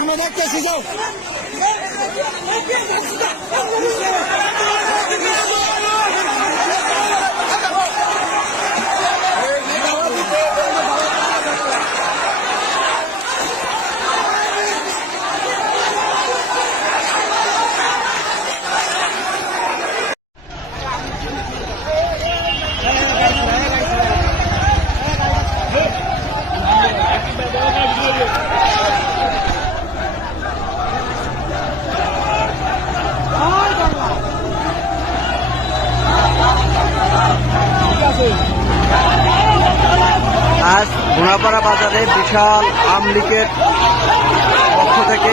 আমরা দেখতেছি যাও আজ ঘোড়াপাড়া বাজারে বিশাল আমলিকের পক্ষ থেকে